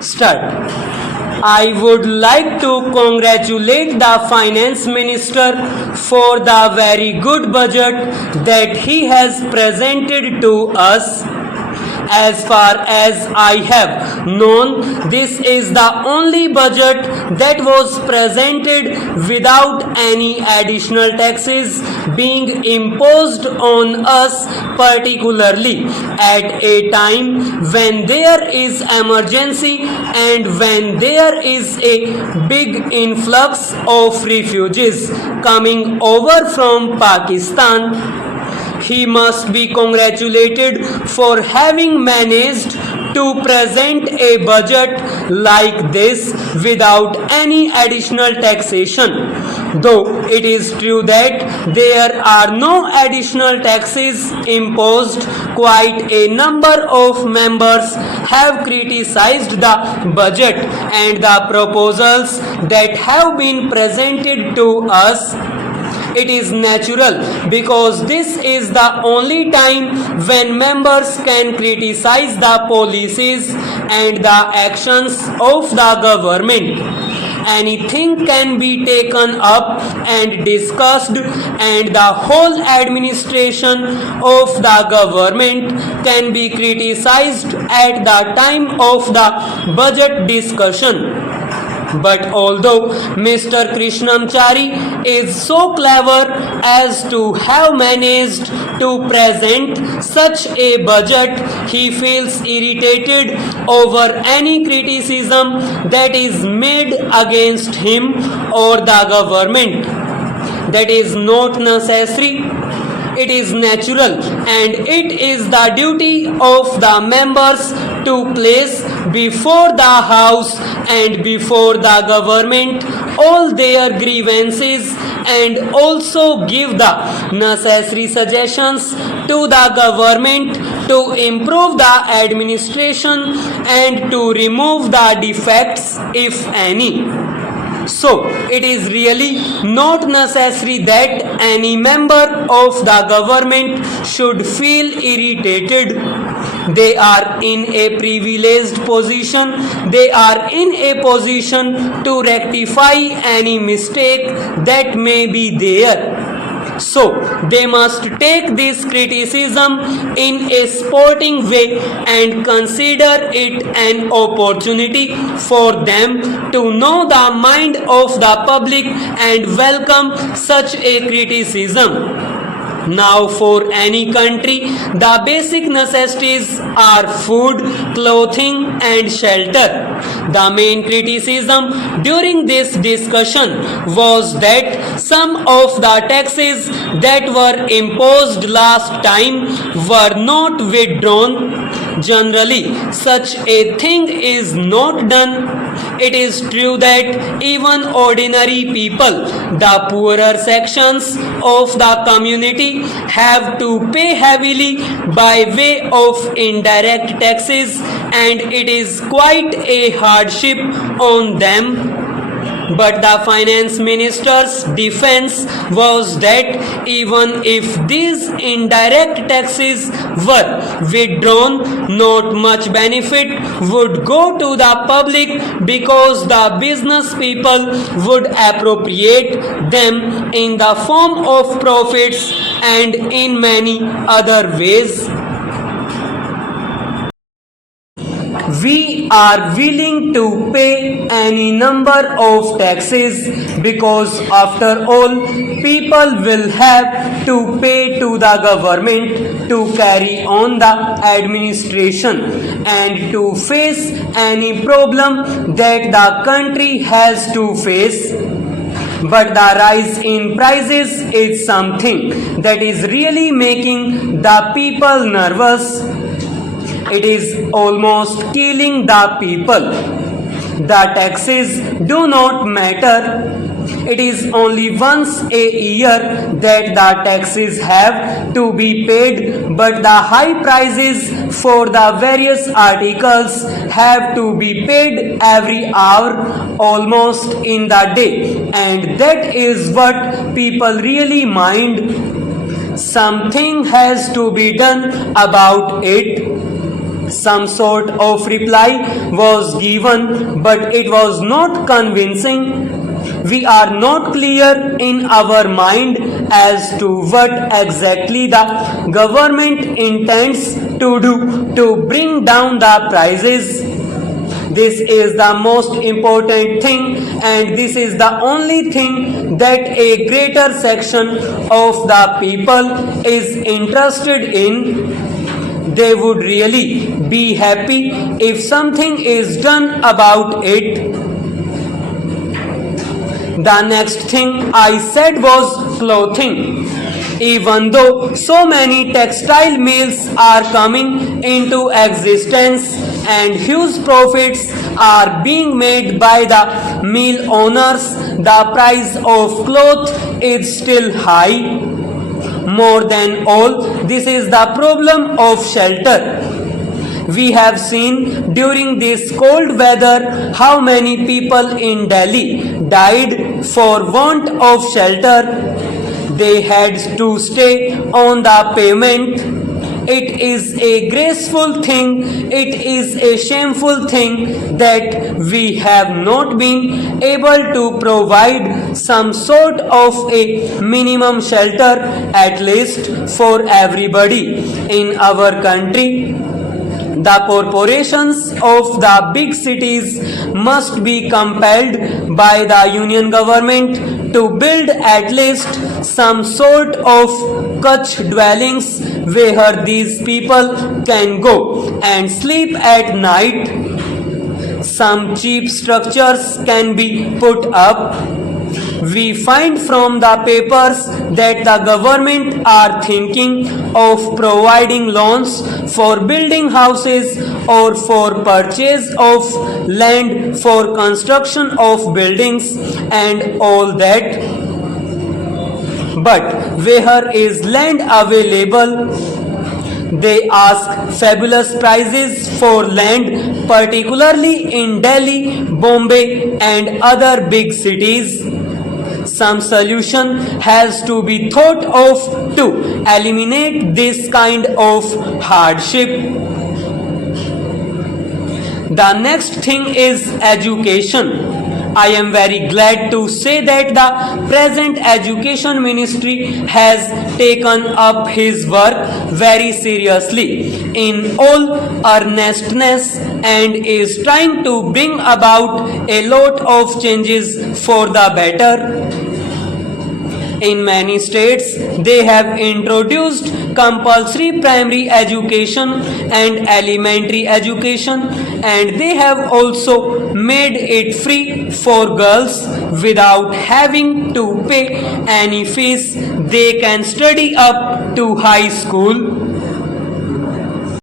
Start. I would like to congratulate the finance minister for the very good budget that he has presented to us. As far as I have known, this is the only budget that was presented without any additional taxes being imposed on us, particularly at a time when there is emergency and when there is a big influx of refugees coming over from Pakistan. He must be congratulated for having managed to present a budget like this without any additional taxation. Though it is true that there are no additional taxes imposed, quite a number of members have criticized the budget and the proposals that have been presented to us. It is natural because this is the only time when members can criticize the policies and the actions of the government. Anything can be taken up and discussed, and the whole administration of the government can be criticized at the time of the budget discussion. But although Mr. Krishnamachari is so clever as to have managed to present such a budget, he feels irritated over any criticism that is made against him or the government. That is not necessary. It is natural, and it is the duty of the members to place before the House and before the government all their grievances and also give the necessary suggestions to the government to improve the administration and to remove the defects, if any. So, it is really not necessary that any member of the government should feel irritated. They are in a privileged position. They are in a position to rectify any mistake that may be there. So, they must take this criticism in a sporting way and consider it an opportunity for them to know the mind of the public and welcome such a criticism. Now, for any country, the basic necessities are food, clothing, and shelter. The main criticism during this discussion was that some of the taxes that were imposed last time were not withdrawn. Generally, such a thing is not done. It is true that even ordinary people, the poorer sections of the community, have to pay heavily by way of indirect taxes, and it is quite a hardship on them. But the finance minister's defense was that even if these indirect taxes were withdrawn, not much benefit would go to the public because the business people would appropriate them in the form of profits and in many other ways. We are willing to pay any number of taxes because after all, people will have to pay to the government to carry on the administration and to face any problem that the country has to face. But the rise in prices is something that is really making the people nervous. It is almost killing the people. The taxes do not matter. It is only once a year that the taxes have to be paid, but the high prices for the various articles have to be paid every hour, almost in the day, and that is what people really mind. Something has to be done about it. Some sort of reply was given, but it was not convincing. We are not clear in our mind as to what exactly the government intends to do to bring down the prices. This is the most important thing, and this is the only thing that a greater section of the people is interested in. They would really be happy if something is done about it. The next thing I said was clothing. Even though so many textile mills are coming into existence and huge profits are being made by the mill owners, the price of cloth is still high. More than all, this is the problem of shelter. We have seen during this cold weather how many people in Delhi died for want of shelter. They had to stay on the pavement. It is a graceful thing, it is a shameful thing that we have not been able to provide some sort of a minimum shelter, at least for everybody in our country. The corporations of the big cities must be compelled by the union government to build at least some sort of Kutch dwellings where these people can go and sleep at night. Some cheap structures can be put up. We find from the papers that the government are thinking of providing loans for building houses or for purchase of land for construction of buildings and all that. But where is land available? They ask fabulous prices for land, particularly in Delhi, Bombay and other big cities. Some solution has to be thought of to eliminate this kind of hardship. The next thing is education. I am very glad to say that the present education ministry has taken up his work very seriously in all earnestness and is trying to bring about a lot of changes for the better. In many states, they have introduced compulsory primary education and elementary education, and they have also made it free for girls without having to pay any fees. They can study up to high school.